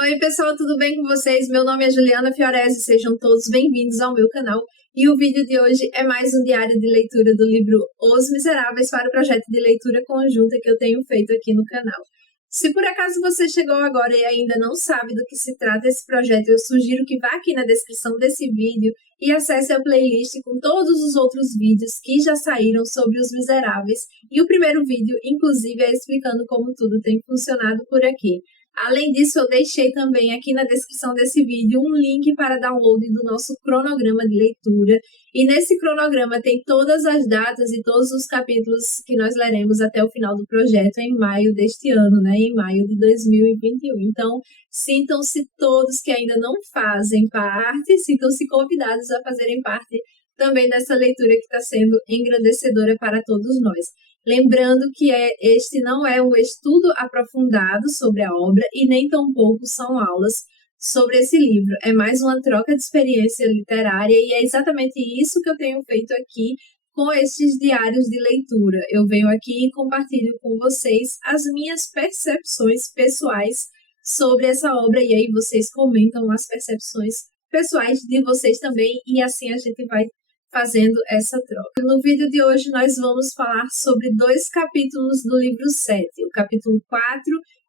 Oi, pessoal, tudo bem com vocês? Meu nome é Juliana Fiorese, sejam todos bem-vindos ao meu canal. E o vídeo de hoje é mais um diário de leitura do livro Os Miseráveis para o projeto de leitura conjunta que eu tenho feito aqui no canal. Se por acaso você chegou agora e ainda não sabe do que se trata esse projeto, eu sugiro que vá aqui na descrição desse vídeo e acesse a playlist com todos os outros vídeos que já saíram sobre Os Miseráveis. E o primeiro vídeo, inclusive, é explicando como tudo tem funcionado por aqui. Além disso, eu deixei também aqui na descrição desse vídeo um link para download do nosso cronograma de leitura. E nesse cronograma tem todas as datas e todos os capítulos que nós leremos até o final do projeto em maio deste ano, né? Em maio de 2021. Então, sintam-se todos que ainda não fazem parte, sintam-se convidados a fazerem parte também dessa leitura que está sendo engrandecedora para todos nós. Lembrando que este não é um estudo aprofundado sobre a obra e nem tampouco são aulas sobre esse livro. É mais uma troca de experiência literária e é exatamente isso que eu tenho feito aqui com estes diários de leitura. Eu venho aqui e compartilho com vocês as minhas percepções pessoais sobre essa obra e aí vocês comentam as percepções pessoais de vocês também e assim a gente vai fazendo essa troca. No vídeo de hoje nós vamos falar sobre dois capítulos do livro 7, o capítulo 4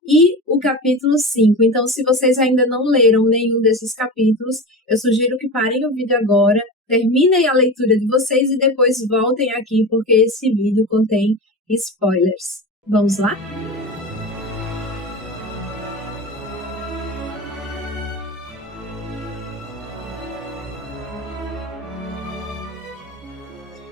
e o capítulo 5. Então, se vocês ainda não leram nenhum desses capítulos, eu sugiro que parem o vídeo agora, terminem a leitura de vocês e depois voltem aqui, porque esse vídeo contém spoilers. Vamos lá?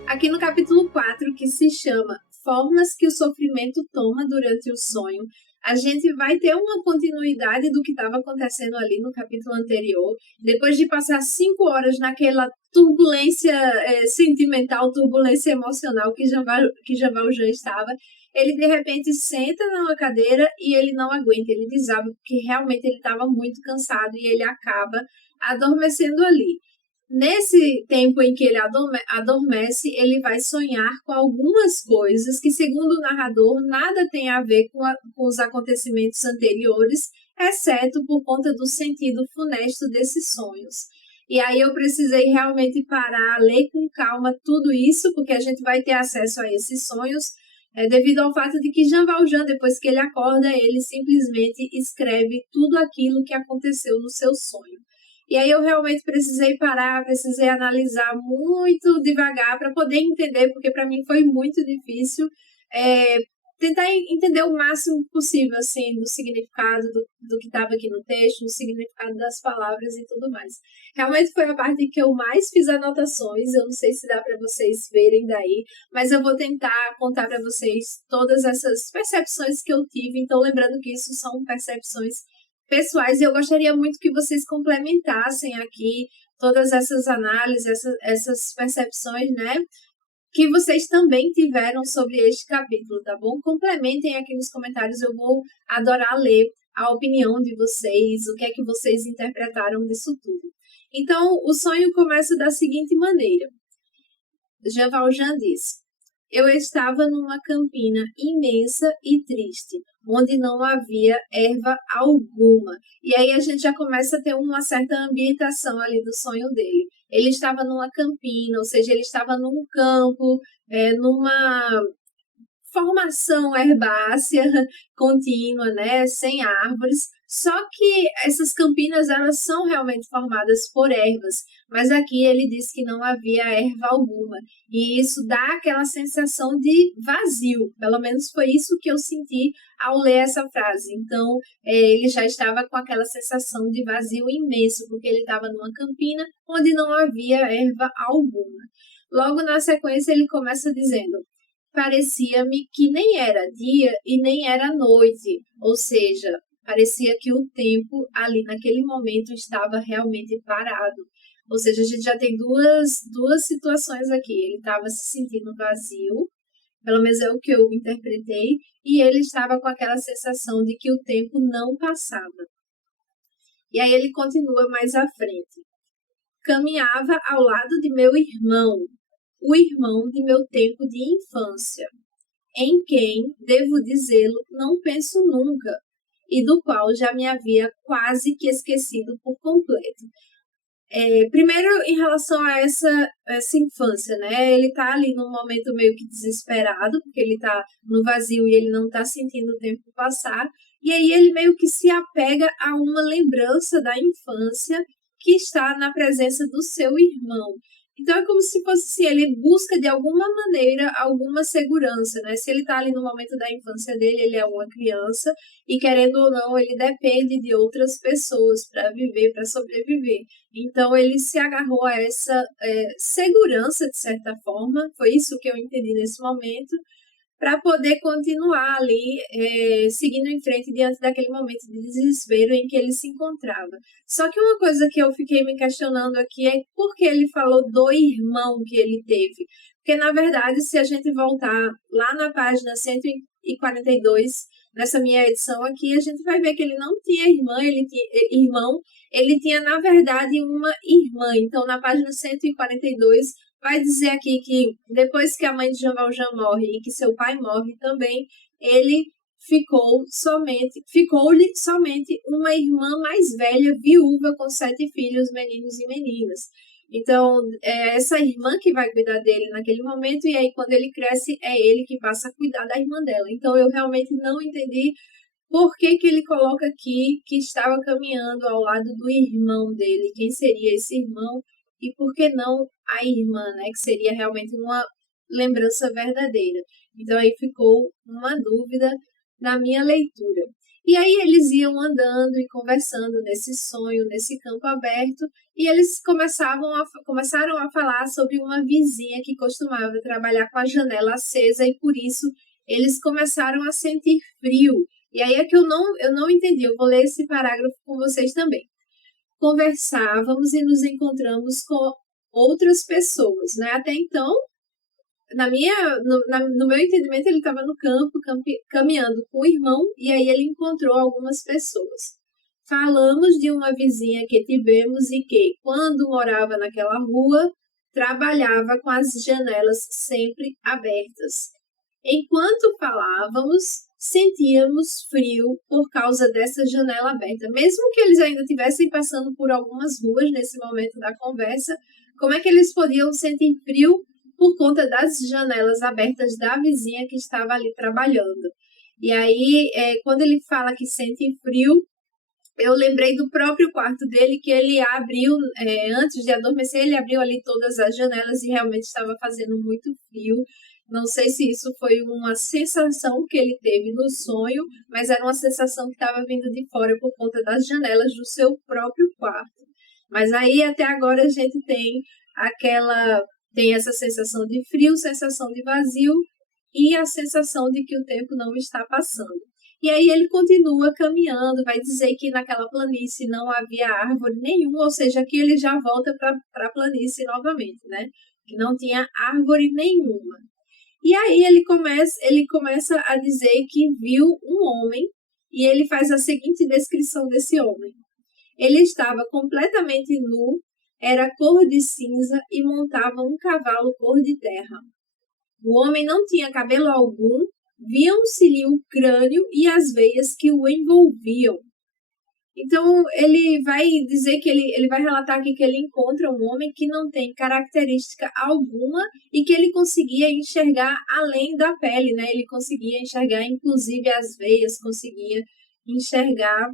Aqui no capítulo 4, que se chama Formas que o Sofrimento Toma durante o Sonho, a gente vai ter uma continuidade do que estava acontecendo ali no capítulo anterior. Depois de passar 5 horas naquela turbulência sentimental, turbulência emocional que Jean Valjean estava, ele de repente senta numa cadeira e ele não aguenta, ele desaba, porque realmente ele estava muito cansado e ele acaba adormecendo ali. Nesse tempo em que ele adormece, ele vai sonhar com algumas coisas que, segundo o narrador, nada tem a ver com os acontecimentos anteriores, exceto por conta do sentido funesto desses sonhos. E aí eu precisei realmente parar, ler com calma tudo isso, porque a gente vai ter acesso a esses sonhos, devido ao fato de que Jean Valjean, depois que ele acorda, ele simplesmente escreve tudo aquilo que aconteceu no seu sonho. E aí eu realmente precisei parar, precisei analisar muito devagar para poder entender, porque para mim foi muito difícil tentar entender o máximo possível, assim, do significado do que estava aqui no texto, do significado das palavras e tudo mais. Realmente foi a parte que eu mais fiz anotações, eu não sei se dá para vocês verem daí, mas eu vou tentar contar para vocês todas essas percepções que eu tive, então lembrando que isso são percepções pessoais, e eu gostaria muito que vocês complementassem aqui todas essas análises, essas percepções, né, que vocês também tiveram sobre este capítulo, tá bom? Complementem aqui nos comentários, eu vou adorar ler a opinião de vocês, o que é que vocês interpretaram disso tudo. Então, o sonho começa da seguinte maneira. Jean Valjean diz: eu estava numa campina imensa e triste, onde não havia erva alguma. E aí a gente já começa a ter uma certa ambientação ali do sonho dele. Ele estava numa campina, ou seja, ele estava num campo, numa formação herbácea contínua, né, sem árvores. Só que essas campinas, elas são realmente formadas por ervas, mas aqui ele diz que não havia erva alguma. E isso dá aquela sensação de vazio, pelo menos foi isso que eu senti ao ler essa frase. Então, ele já estava com aquela sensação de vazio imenso, porque ele estava numa campina onde não havia erva alguma. Logo na sequência, ele começa dizendo: parecia-me que nem era dia e nem era noite, ou seja, parecia que o tempo ali naquele momento estava realmente parado. Ou seja, a gente já tem duas situações aqui. Ele estava se sentindo vazio, pelo menos é o que eu interpretei, e ele estava com aquela sensação de que o tempo não passava. E aí ele continua mais à frente. Caminhava ao lado de meu irmão, o irmão de meu tempo de infância, em quem, devo dizê-lo, não penso nunca. e do qual já me havia quase que esquecido por completo. Primeiro, em relação a essa infância, né? Ele tá ali num momento meio que desesperado, porque ele tá no vazio e ele não tá sentindo o tempo passar. E aí ele meio que se apega a uma lembrança da infância que está na presença do seu irmão. Então é como se fosse assim, ele busca de alguma maneira alguma segurança, né? Se ele está ali no momento da infância dele, ele é uma criança e querendo ou não, ele depende de outras pessoas para viver, para sobreviver. Então ele se agarrou a essa segurança de certa forma, foi isso que eu entendi nesse momento, para poder continuar ali, seguindo em frente diante daquele momento de desespero em que ele se encontrava. Só que uma coisa que eu fiquei me questionando aqui é por que ele falou do irmão que ele teve. Porque, na verdade, se a gente voltar lá na página 142, nessa minha edição aqui, a gente vai ver que ele não tinha irmão, ele tinha, na verdade, uma irmã. Então, na página 142, vai dizer aqui que depois que a mãe de Jean Valjean morre e que seu pai morre também, ele ficou-lhe somente uma irmã mais velha, viúva, com 7 filhos, meninos e meninas. Então, é essa irmã que vai cuidar dele naquele momento, e aí quando ele cresce, é ele que passa a cuidar da irmã dela. Então, eu realmente não entendi por que que ele coloca aqui que estava caminhando ao lado do irmão dele, quem seria esse irmão, e por que não a irmã, né, que seria realmente uma lembrança verdadeira. Então aí ficou uma dúvida na minha leitura. E aí eles iam andando e conversando nesse sonho, nesse campo aberto, e eles começaram a falar sobre uma vizinha que costumava trabalhar com a janela acesa e por isso eles começaram a sentir frio. E aí é que eu não entendi, eu vou ler esse parágrafo com vocês também. Conversávamos e nos encontramos com outras pessoas, né? Até então, no meu entendimento, ele estava no campo, caminhando com o irmão, e aí ele encontrou algumas pessoas. Falamos de uma vizinha que tivemos e que, quando morava naquela rua, trabalhava com as janelas sempre abertas. Enquanto falávamos, sentíamos frio por causa dessa janela aberta. Mesmo que eles ainda estivessem passando por algumas ruas nesse momento da conversa, como é que eles podiam sentir frio por conta das janelas abertas da vizinha que estava ali trabalhando? E aí, quando ele fala que sente frio, eu lembrei do próprio quarto dele, que ele abriu, antes de adormecer, ele abriu ali todas as janelas e realmente estava fazendo muito frio. Não sei se isso foi uma sensação que ele teve no sonho, mas era uma sensação que estava vindo de fora por conta das janelas do seu próprio quarto. Mas aí até agora a gente tem essa sensação de frio, sensação de vazio e a sensação de que o tempo não está passando. E aí ele continua caminhando, vai dizer que naquela planície não havia árvore nenhuma, ou seja, que ele já volta para a planície novamente, né? Que não tinha árvore nenhuma. E aí ele começa a dizer que viu um homem e ele faz a seguinte descrição desse homem. Ele estava completamente nu, era cor de cinza e montava um cavalo cor de terra. O homem não tinha cabelo algum, viam-se-lhe o crânio e as veias que o envolviam. Então, ele vai dizer que ele vai relatar aqui que ele encontra um homem que não tem característica alguma e que ele conseguia enxergar além da pele, né? Ele conseguia enxergar, inclusive, as veias, conseguia enxergar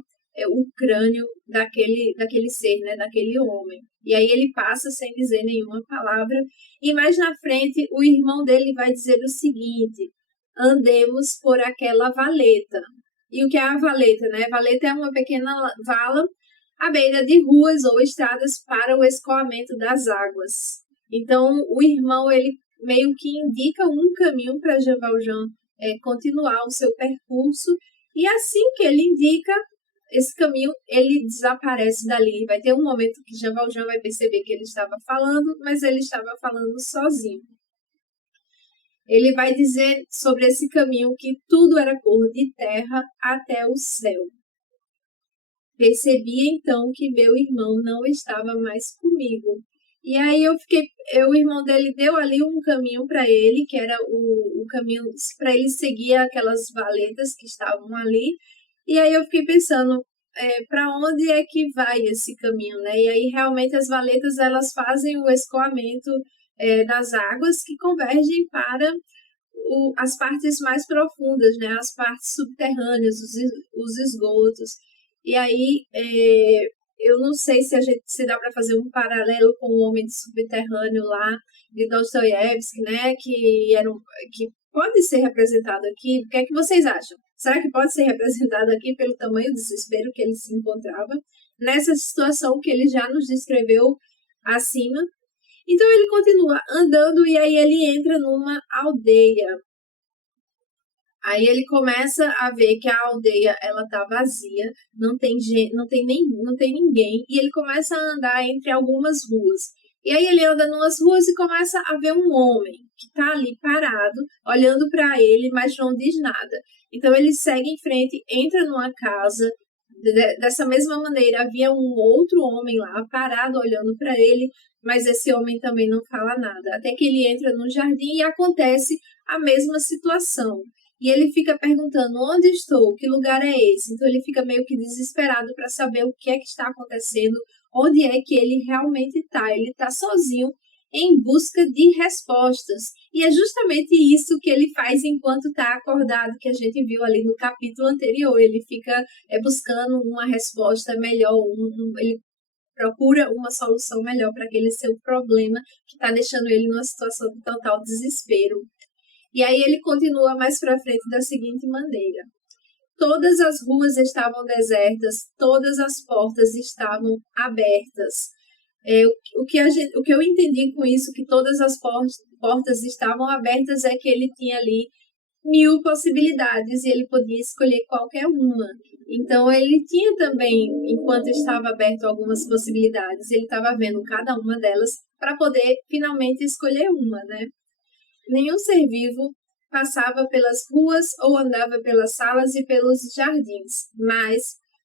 o crânio daquele ser, né? Daquele homem. E aí ele passa sem dizer nenhuma palavra. E mais na frente, o irmão dele vai dizer o seguinte: andemos por aquela valeta. E o que é a valeta, né? Valeta é uma pequena vala à beira de ruas ou estradas para o escoamento das águas. Então, o irmão, ele meio que indica um caminho para Jean Valjean continuar o seu percurso, e assim que ele indica esse caminho, ele desaparece dali. Vai ter um momento que Jean Valjean vai perceber que ele estava falando, mas ele estava falando sozinho. Ele vai dizer sobre esse caminho que tudo era cor de terra até o céu. Percebi então que meu irmão não estava mais comigo. E aí o irmão dele deu ali um caminho para ele, que era o caminho para ele seguir aquelas valetas que estavam ali. E aí eu fiquei pensando, para onde é que vai esse caminho, né? E aí realmente as valetas elas fazem o escoamento das águas que convergem para as partes mais profundas, né? As partes subterrâneas, os esgotos. E aí eu não sei se dá para fazer um paralelo com o Homem Subterrâneo lá de Dostoiévski, né? Que pode ser representado aqui. O que é que vocês acham? Será que pode ser representado aqui pelo tamanho do desespero que ele se encontrava nessa situação que ele já nos descreveu acima? Então ele continua andando e aí ele entra numa aldeia. Aí ele começa a ver que a aldeia ela tá vazia, não tem gente, não tem ninguém, e ele começa a andar entre algumas ruas. E aí ele anda numas ruas e começa a ver um homem que tá ali parado, olhando para ele, mas não diz nada. Então ele segue em frente, entra numa casa. Dessa mesma maneira, havia um outro homem lá parado olhando para ele, mas esse homem também não fala nada. Até que ele entra no jardim e acontece a mesma situação. E ele fica perguntando onde estou, que lugar é esse? Então ele fica meio que desesperado para saber o que é que está acontecendo, onde é que ele realmente está. Ele está sozinho em busca de respostas. E é justamente isso que ele faz enquanto está acordado, que a gente viu ali no capítulo anterior. Ele fica buscando uma resposta melhor, ele procura uma solução melhor para aquele seu problema que está deixando ele numa situação de total desespero. E aí ele continua mais para frente da seguinte maneira: todas as ruas estavam desertas, todas as portas estavam abertas. O que eu entendi com isso, que todas as portas estavam abertas, é que ele tinha ali 1000 possibilidades e ele podia escolher qualquer uma. Então ele tinha também, enquanto estava aberto algumas possibilidades, ele estava vendo cada uma delas para poder finalmente escolher uma, né? Nenhum ser vivo passava pelas ruas ou andava pelas salas e pelos jardins, mas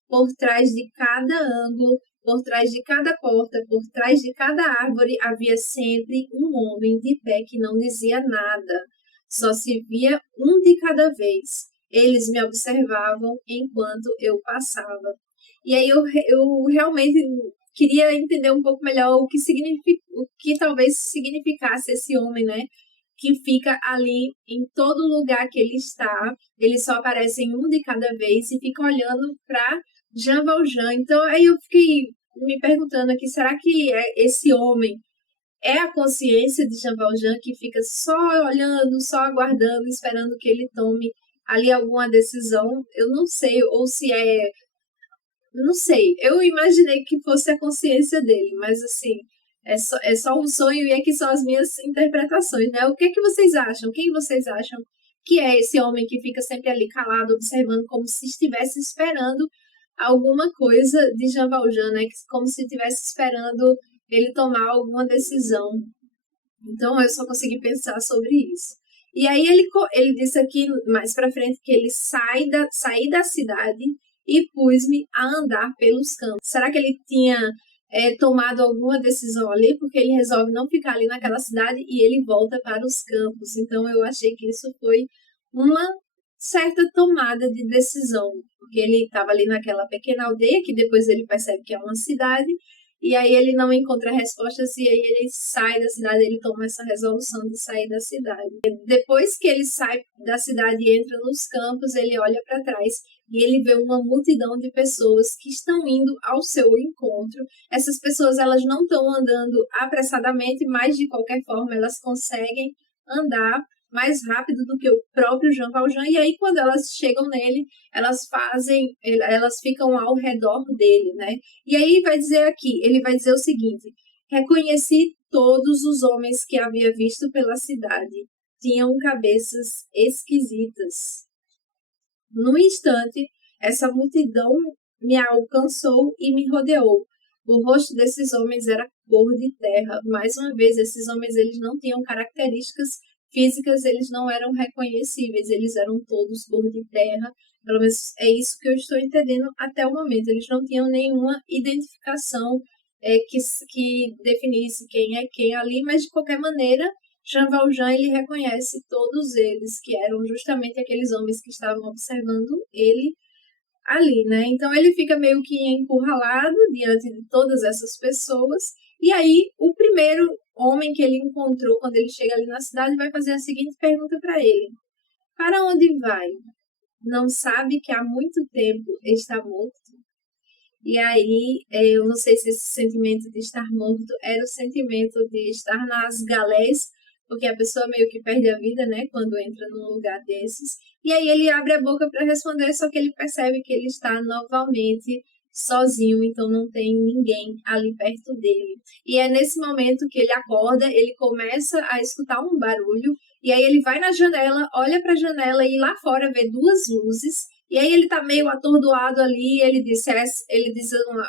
por trás de cada ângulo, por trás de cada porta, por trás de cada árvore havia sempre um homem de pé que não dizia nada. Só se via um de cada vez. Eles me observavam enquanto eu passava. E aí eu realmente queria entender um pouco melhor o que talvez significasse esse homem, né? Que fica ali em todo lugar que ele está, ele só aparece em um de cada vez e fica olhando para Jean Valjean. Então aí eu fiquei me perguntando aqui, será que esse homem é a consciência de Jean Valjean que fica só olhando, só aguardando, esperando que ele tome ali alguma decisão? Eu não sei, ou se é... Não sei, eu imaginei que fosse a consciência dele, mas assim, é só um sonho e aqui são as minhas interpretações, né? O que é que vocês acham? Quem vocês acham que é esse homem que fica sempre ali calado, observando, como se estivesse esperando alguma coisa de Jean Valjean, né? Como se estivesse esperando ele tomar alguma decisão. Então eu só consegui pensar sobre isso. E aí ele disse aqui mais para frente que ele saí da cidade e pus-me a andar pelos campos. Será que ele tinha tomado alguma decisão ali? Porque ele resolve não ficar ali naquela cidade e ele volta para os campos. Então eu achei que isso foi uma certa tomada de decisão, porque ele estava ali naquela pequena aldeia, que depois ele percebe que é uma cidade, e aí ele não encontra respostas e aí ele sai da cidade, ele toma essa resolução de sair da cidade. Depois que ele sai da cidade e entra nos campos, ele olha para trás e ele vê uma multidão de pessoas que estão indo ao seu encontro. Essas pessoas, elas não estão andando apressadamente, mas de qualquer forma elas conseguem andar mais rápido do que o próprio Jean Valjean, e aí quando elas chegam nele, elas ficam ao redor dele, né? E aí vai dizer aqui, ele vai dizer o seguinte: reconheci todos os homens que havia visto pela cidade, tinham cabeças esquisitas. No instante, essa multidão me alcançou e me rodeou. O rosto desses homens era cor de terra. Mais uma vez, esses homens eles não tinham características físicas, eles não eram reconhecíveis, eles eram todos cor de terra. Pelo menos é isso que eu estou entendendo até o momento. Eles não tinham nenhuma identificação que definisse quem é quem ali, mas de qualquer maneira, Jean Valjean ele reconhece todos eles, que eram justamente aqueles homens que estavam observando ele ali, né? Então ele fica meio que encurralado diante de todas essas pessoas. E aí o primeiro homem que ele encontrou quando ele chega ali na cidade vai fazer a seguinte pergunta para ele: para onde vai? Não sabe que há muito tempo está morto? E aí, eu não sei se esse sentimento de estar morto era o sentimento de estar nas galés, porque a pessoa meio que perde a vida, né, quando entra num lugar desses. E aí ele abre a boca para responder, só que ele percebe que ele está novamente sozinho, então não tem ninguém ali perto dele. E é nesse momento que ele acorda, ele começa a escutar um barulho, e aí ele vai na janela, olha para a janela e lá fora vê duas luzes. E aí ele tá meio atordoado ali, ele diz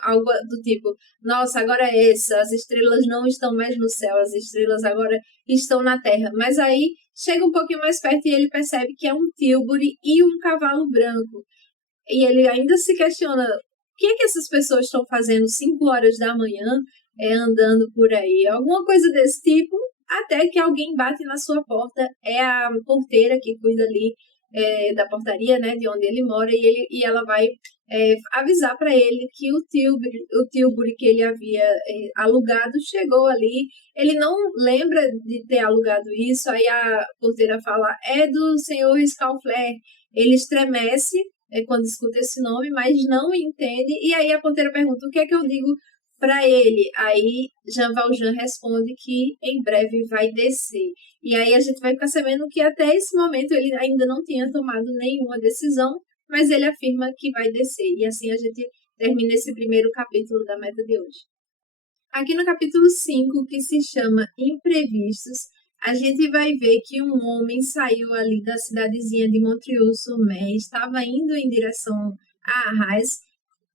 algo do tipo, nossa, agora é essa, as estrelas não estão mais no céu, as estrelas agora estão na terra. Mas aí chega um pouquinho mais perto e ele percebe que é um tilbury e um cavalo branco. E ele ainda se questiona, o que é que essas pessoas estão fazendo 5 horas da manhã, andando por aí? Alguma coisa desse tipo, até que alguém bate na sua porta, é a porteira que cuida ali da portaria, né, de onde ele mora, e ela vai avisar para ele que o Tilbury que ele havia alugado chegou ali. Ele não lembra de ter alugado isso, aí a porteira fala, é do senhor Scalflair. Ele estremece quando escuta esse nome, mas não entende, e aí a porteira pergunta, o que é que eu digo para ele? Aí Jean Valjean responde que em breve vai descer. E aí a gente vai ficar sabendo que até esse momento ele ainda não tinha tomado nenhuma decisão, mas ele afirma que vai descer. E assim a gente termina esse primeiro capítulo da meta de hoje. Aqui no capítulo 5, que se chama Imprevistos, a gente vai ver que um homem saiu ali da cidadezinha de Montreuil-sur-Mer, estava indo em direção a Arras,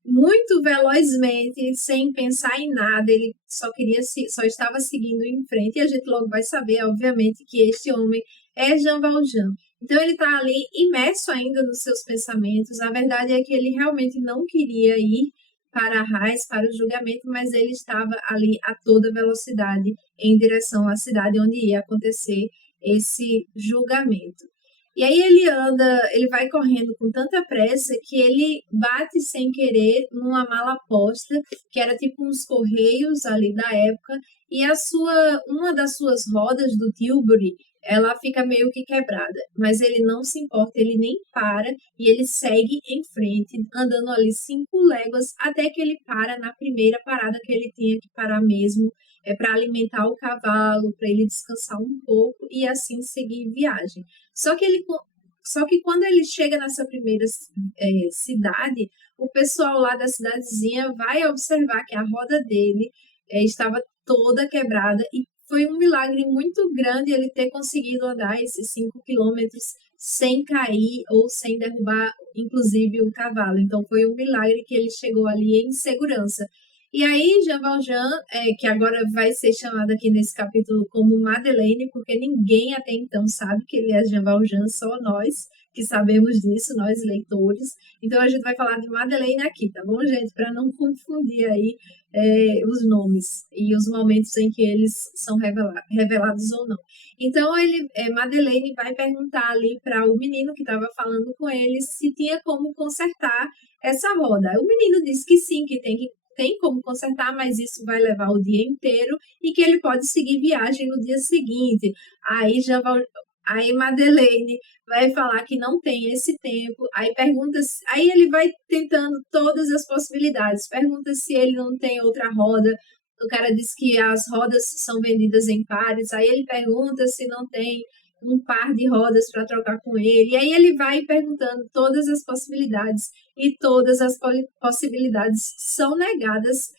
muito velozmente, sem pensar em nada, ele só estava seguindo em frente, e a gente logo vai saber, obviamente, que este homem é Jean Valjean. Então ele está ali imerso ainda nos seus pensamentos. A verdade é que ele realmente não queria ir para Arras, para o julgamento, mas ele estava ali a toda velocidade em direção à cidade onde ia acontecer esse julgamento. E aí ele vai correndo com tanta pressa que ele bate sem querer numa mala posta, que era tipo uns correios ali da época, e uma das suas rodas do Tilbury, ela fica meio que quebrada, mas ele não se importa, ele nem para, e ele segue em frente, andando ali 5 léguas, até que ele para na primeira parada que ele tinha que parar mesmo, para alimentar o cavalo, para ele descansar um pouco e assim seguir viagem. Só que quando ele chega nessa primeira cidade, o pessoal lá da cidadezinha vai observar que a roda dele estava toda quebrada e foi um milagre muito grande ele ter conseguido andar esses 5 quilômetros sem cair ou sem derrubar, inclusive, o cavalo. Então, foi um milagre que ele chegou ali em segurança. E aí, Jean Valjean, que agora vai ser chamado aqui nesse capítulo como Madeleine, porque ninguém até então sabe que ele é Jean Valjean, só nós que sabemos disso, nós leitores. Então, a gente vai falar de Madeleine aqui, tá bom, gente? Para não confundir aí os nomes e os momentos em que eles são revelados ou não. Então, Madeleine vai perguntar ali para o menino que estava falando com ele se tinha como consertar essa roda. O menino disse que sim, que tem como consertar, mas isso vai levar o dia inteiro e que ele pode seguir viagem no dia seguinte. Aí Madeleine vai falar que não tem esse tempo, aí ele vai tentando todas as possibilidades, pergunta se ele não tem outra roda, o cara diz que as rodas são vendidas em pares, aí ele pergunta se não tem um par de rodas para trocar com ele, e aí ele vai perguntando todas as possibilidades, e todas as possibilidades são negadas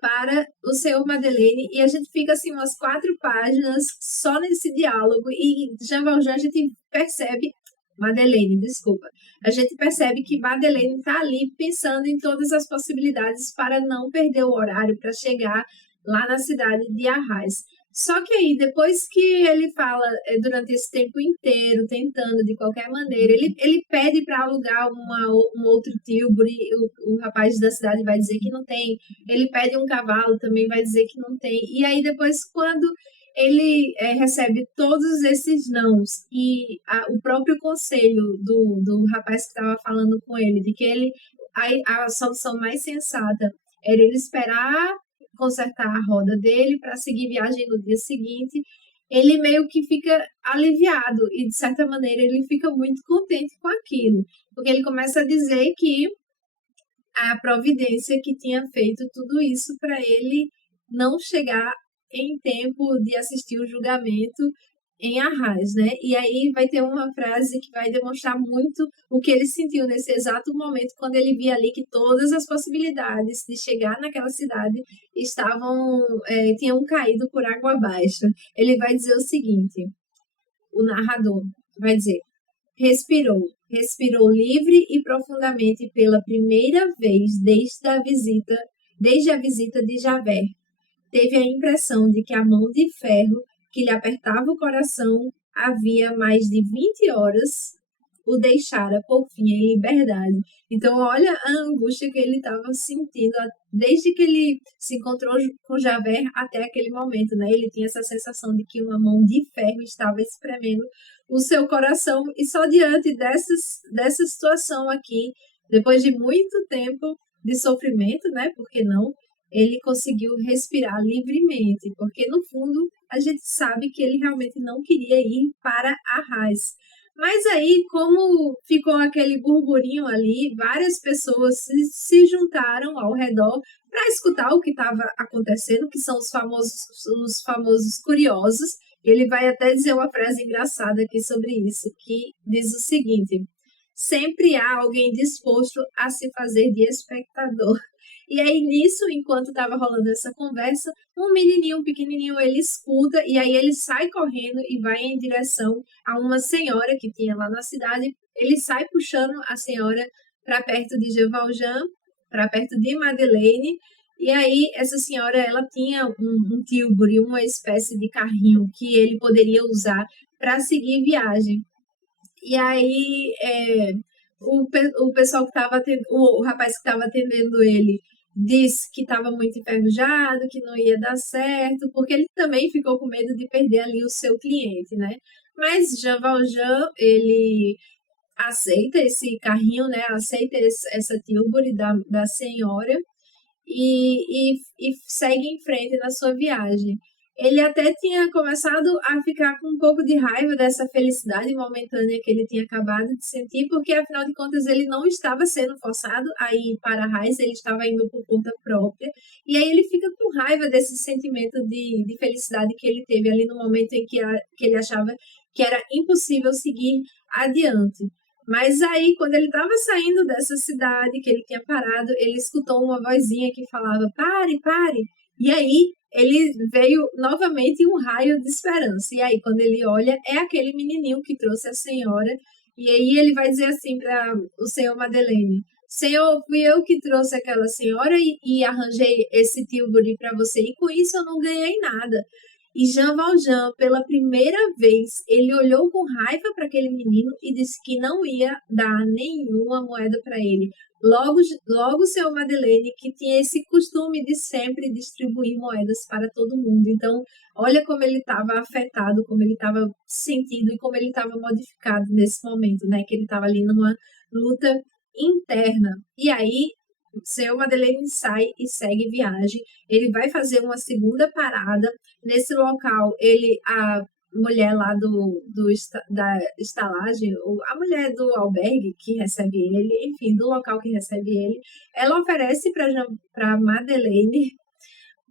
para o senhor Madeleine, e a gente fica assim umas 4 páginas só nesse diálogo, e Jean Valjean a gente percebe, Madeleine, desculpa, a gente percebe que Madeleine está ali pensando em todas as possibilidades para não perder o horário para chegar lá na cidade de Arras. Só que aí, depois que ele fala durante esse tempo inteiro, tentando de qualquer maneira, ele pede para alugar um outro Tilbury, o rapaz da cidade vai dizer que não tem, ele pede um cavalo, também vai dizer que não tem, e aí depois, quando ele recebe todos esses nãos e o próprio conselho do rapaz que estava falando com ele, de que a solução mais sensata era ele esperar consertar a roda dele para seguir viagem no dia seguinte. Ele meio que fica aliviado e, de certa maneira, ele fica muito contente com aquilo, porque ele começa a dizer que a providência que tinha feito tudo isso para ele não chegar em tempo de assistir o julgamento em Arrás, né? E aí vai ter uma frase que vai demonstrar muito o que ele sentiu nesse exato momento, quando ele via ali que todas as possibilidades de chegar naquela cidade tinham caído por água abaixo. Ele vai dizer o seguinte, o narrador vai dizer: respirou livre e profundamente pela primeira vez desde a visita de Javert. Teve a impressão de que a mão de ferro que lhe apertava o coração havia mais de 20 horas o deixara, por fim, em liberdade. Então, olha a angústia que ele estava sentindo desde que ele se encontrou com Javert até aquele momento, né? Ele tinha essa sensação de que uma mão de ferro estava espremendo o seu coração, e só diante dessa situação aqui, depois de muito tempo de sofrimento, né? Por que não? Ele conseguiu respirar livremente, porque no fundo a gente sabe que ele realmente não queria ir para Arrás. Mas aí, como ficou aquele burburinho ali, várias pessoas se juntaram ao redor para escutar o que estava acontecendo, que são os famosos curiosos. Ele vai até dizer uma frase engraçada aqui sobre isso, que diz o seguinte: sempre há alguém disposto a se fazer de espectador. E aí, nisso, enquanto estava rolando essa conversa, um menininho, um pequenininho, ele escuta e aí ele sai correndo e vai em direção a uma senhora que tinha lá na cidade. Ele sai puxando a senhora para perto de Jean Valjean, para perto de Madeleine. E aí, essa senhora, ela tinha um tilbury, uma espécie de carrinho que ele poderia usar para seguir viagem. E aí, o pessoal que estava o rapaz que estava atendendo ele disse que estava muito enferrujado, que não ia dar certo, porque ele também ficou com medo de perder ali o seu cliente, né? Mas Jean Valjean, ele aceita esse carrinho, né? Aceita essa tilbury da senhora e segue em frente na sua viagem. Ele até tinha começado a ficar com um pouco de raiva dessa felicidade momentânea que ele tinha acabado de sentir, porque, afinal de contas, ele não estava sendo forçado a ir para a Raiz, ele estava indo por conta própria. E aí ele fica com raiva desse sentimento de felicidade que ele teve ali no momento em que ele achava que era impossível seguir adiante. Mas aí, quando ele estava saindo dessa cidade, que ele tinha parado, ele escutou uma vozinha que falava: pare, pare. E aí, ele veio novamente um raio de esperança. E aí, quando ele olha, é aquele menininho que trouxe a senhora. E aí, ele vai dizer assim para o senhor Madeleine: Senhor, fui eu que trouxe aquela senhora e arranjei esse tilbury para você. E com isso, eu não ganhei nada. E Jean Valjean, pela primeira vez, ele olhou com raiva para aquele menino e disse que não ia dar nenhuma moeda para ele. Logo o senhor Madeleine, que tinha esse costume de sempre distribuir moedas para todo mundo. Então, olha como ele estava afetado, como ele estava sentido e como ele estava modificado nesse momento, né? Que ele estava ali numa luta interna. E aí, o senhor Madeleine sai e segue viagem. Ele vai fazer uma segunda parada. Nesse local, a mulher lá da estalagem, a mulher do albergue que recebe ele, enfim, do local que recebe ele, ela oferece para Madeleine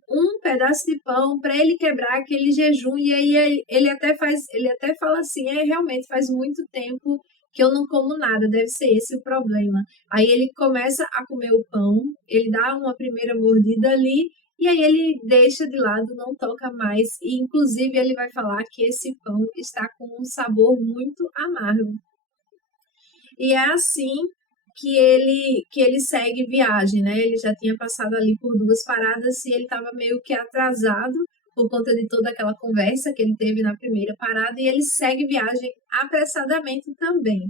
um pedaço de pão para ele quebrar aquele jejum. E aí ele até fala assim: realmente faz muito tempo que eu não como nada, deve ser esse o problema. Aí ele começa a comer o pão, ele dá uma primeira mordida ali, e aí ele deixa de lado, não toca mais, e inclusive ele vai falar que esse pão está com um sabor muito amargo. E é assim que ele segue viagem, né? Ele já tinha passado ali por 2 paradas e ele estava meio que atrasado por conta de toda aquela conversa que ele teve na primeira parada, e ele segue viagem apressadamente também.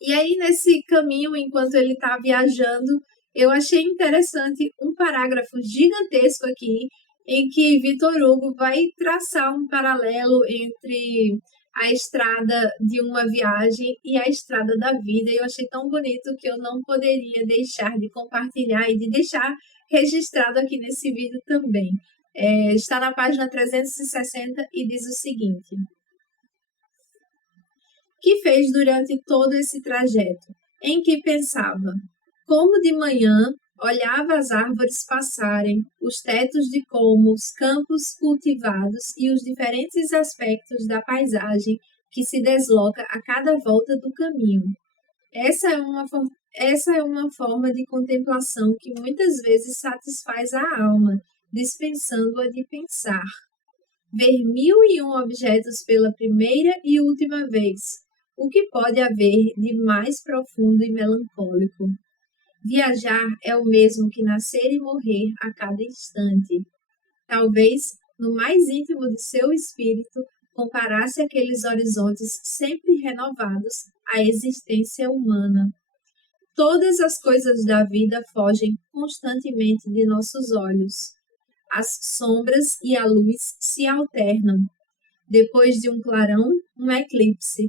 E aí, nesse caminho, enquanto ele está viajando, eu achei interessante um parágrafo gigantesco aqui, em que Victor Hugo vai traçar um paralelo entre a estrada de uma viagem e a estrada da vida. E eu achei tão bonito que eu não poderia deixar de compartilhar e de deixar registrado aqui nesse vídeo também. Está na página 360 e diz o seguinte: que fez durante todo esse trajeto, em que pensava, como de manhã olhava as árvores passarem, os tetos de como, os campos cultivados e os diferentes aspectos da paisagem que se desloca a cada volta do caminho. Essa é uma forma de contemplação que muitas vezes satisfaz a alma, dispensando-a de pensar. Ver 1001 objetos pela primeira e última vez. O que pode haver de mais profundo e melancólico? Viajar é o mesmo que nascer e morrer a cada instante. Talvez, no mais íntimo de seu espírito, comparasse aqueles horizontes sempre renovados à existência humana. Todas as coisas da vida fogem constantemente de nossos olhos. As sombras e a luz se alternam. Depois de um clarão, um eclipse.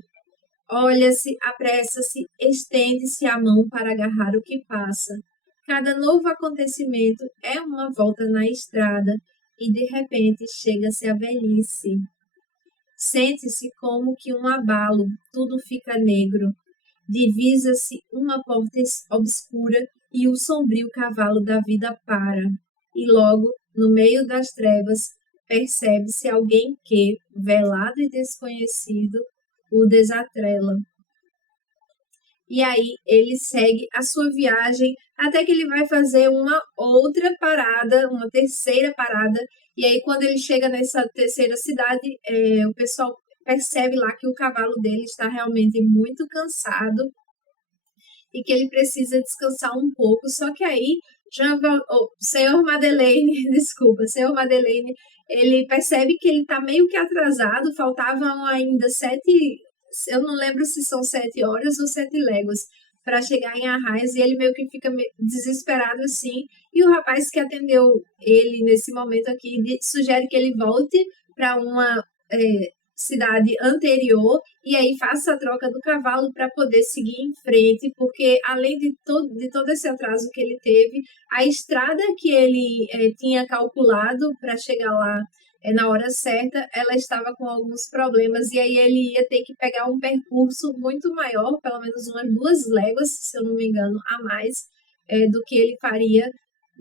Olha-se, apressa-se, estende-se a mão para agarrar o que passa. Cada novo acontecimento é uma volta na estrada e, de repente, chega-se à velhice. Sente-se como que um abalo, tudo fica negro. Divisa-se uma porta obscura e o sombrio cavalo da vida para. E logo, no meio das trevas, percebe-se alguém que, velado e desconhecido, o desatrela. E aí ele segue a sua viagem até que ele vai fazer uma outra parada, uma terceira parada. E aí quando ele chega nessa terceira cidade, o pessoal percebe lá que o cavalo dele está realmente muito cansado e que ele precisa descansar um pouco. Só que aí Senhor Madeleine, desculpa, Senhor Madeleine, ele percebe que ele está meio que atrasado, faltavam ainda 7, eu não lembro se são 7 horas ou 7 léguas para chegar em Arraias, e ele meio que fica desesperado assim, e o rapaz que atendeu ele nesse momento aqui sugere que ele volte para uma cidade anterior e aí faça a troca do cavalo para poder seguir em frente, porque além de todo esse atraso que ele teve, a estrada que ele tinha calculado para chegar lá na hora certa, ela estava com alguns problemas e aí ele ia ter que pegar um percurso muito maior, pelo menos umas 2 léguas, se eu não me engano, a mais do que ele faria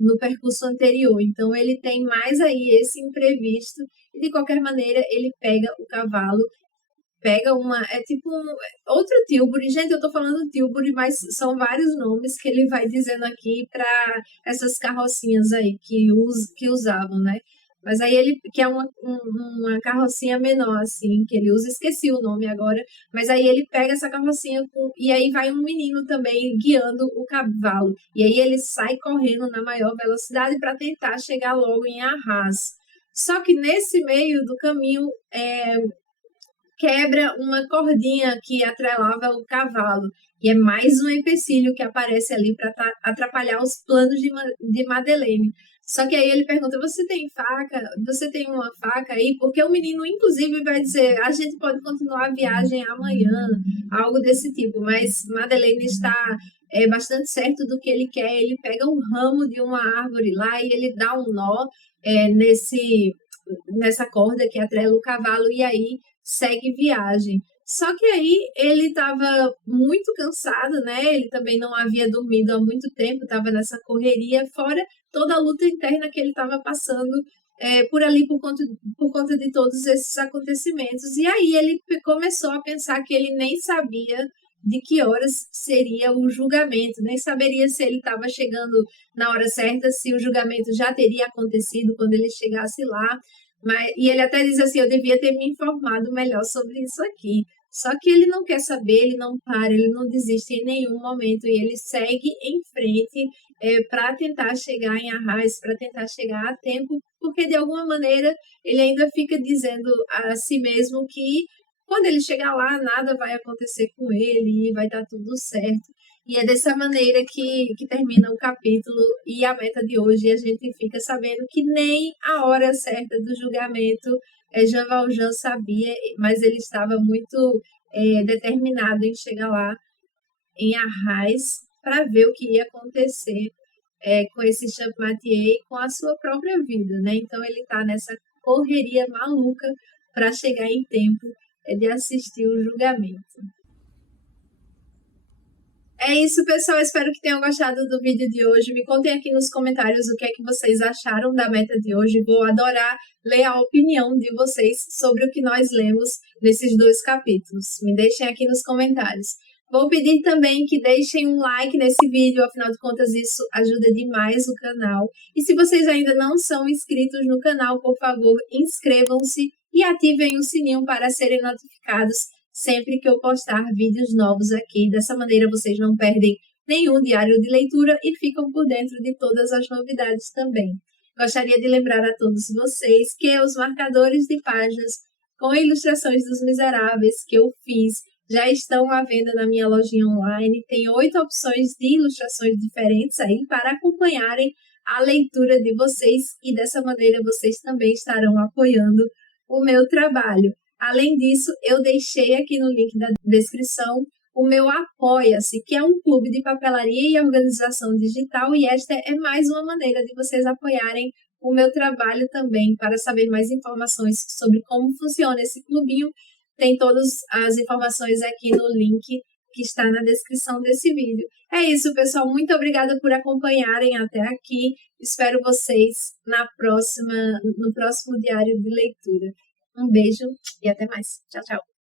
no percurso anterior. Então ele tem mais aí esse imprevisto e de qualquer maneira ele pega o cavalo, pega tipo outro Tilbury. Gente, eu tô falando Tilbury, mas são vários nomes que ele vai dizendo aqui para essas carrocinhas aí que usavam, né? Mas aí ele, que é uma carrocinha menor, assim, que ele usa, esqueci o nome agora, mas aí ele pega essa carrocinha e aí vai um menino também guiando o cavalo. E aí ele sai correndo na maior velocidade para tentar chegar logo em Arras. Só que nesse meio do caminho quebra uma cordinha que atrelava o cavalo. E é mais um empecilho que aparece ali para atrapalhar os planos de Madeleine. Só que aí ele pergunta: você tem faca? Você tem uma faca aí? Porque o menino, inclusive, vai dizer: a gente pode continuar a viagem amanhã, algo desse tipo. Mas Madeleine está bastante certo do que ele quer. Ele pega um ramo de uma árvore lá e ele dá um nó nessa corda que atrela o cavalo e aí segue viagem. Só que aí ele estava muito cansado, né? Ele também não havia dormido há muito tempo, estava nessa correria, fora toda a luta interna que ele estava passando por ali por conta de todos esses acontecimentos. E aí ele começou a pensar que ele nem sabia de que horas seria o julgamento, nem saberia se ele estava chegando na hora certa, se o julgamento já teria acontecido quando ele chegasse lá. E ele até diz assim: eu devia ter me informado melhor sobre isso aqui. Só que ele não quer saber, ele não para, ele não desiste em nenhum momento e ele segue em frente para tentar chegar em Arraias, para tentar chegar a tempo, porque de alguma maneira ele ainda fica dizendo a si mesmo que quando ele chegar lá nada vai acontecer com ele e vai dar tudo certo. E é dessa maneira que termina o capítulo e a meta de hoje. A gente fica sabendo que nem a hora certa do julgamento Jean Valjean sabia, mas ele estava muito determinado em chegar lá em Arras para ver o que ia acontecer com esse Champmathieu e com a sua própria vida, né? Então ele está nessa correria maluca para chegar em tempo de assistir o julgamento. É isso, pessoal. Espero que tenham gostado do vídeo de hoje. Me contem aqui nos comentários o que é que vocês acharam da meta de hoje. Vou adorar ler a opinião de vocês sobre o que nós lemos nesses 2 capítulos. Me deixem aqui nos comentários. Vou pedir também que deixem um like nesse vídeo, afinal de contas isso ajuda demais o canal. E se vocês ainda não são inscritos no canal, por favor, inscrevam-se e ativem o sininho para serem notificados sempre que eu postar vídeos novos aqui. Dessa maneira vocês não perdem nenhum diário de leitura e ficam por dentro de todas as novidades também. Gostaria de lembrar a todos vocês que os marcadores de páginas com ilustrações dos Miseráveis que eu fiz já estão à venda na minha lojinha online. Tem 8 opções de ilustrações diferentes aí para acompanharem a leitura de vocês e dessa maneira vocês também estarão apoiando o meu trabalho. Além disso, eu deixei aqui no link da descrição o meu Apoia-se, que é um clube de papelaria e organização digital, e esta é mais uma maneira de vocês apoiarem o meu trabalho também. Para saber mais informações sobre como funciona esse clubinho, tem todas as informações aqui no link que está na descrição desse vídeo. É isso, pessoal. Muito obrigada por acompanharem até aqui. Espero vocês no próximo diário de leitura. Um beijo e até mais. Tchau, tchau.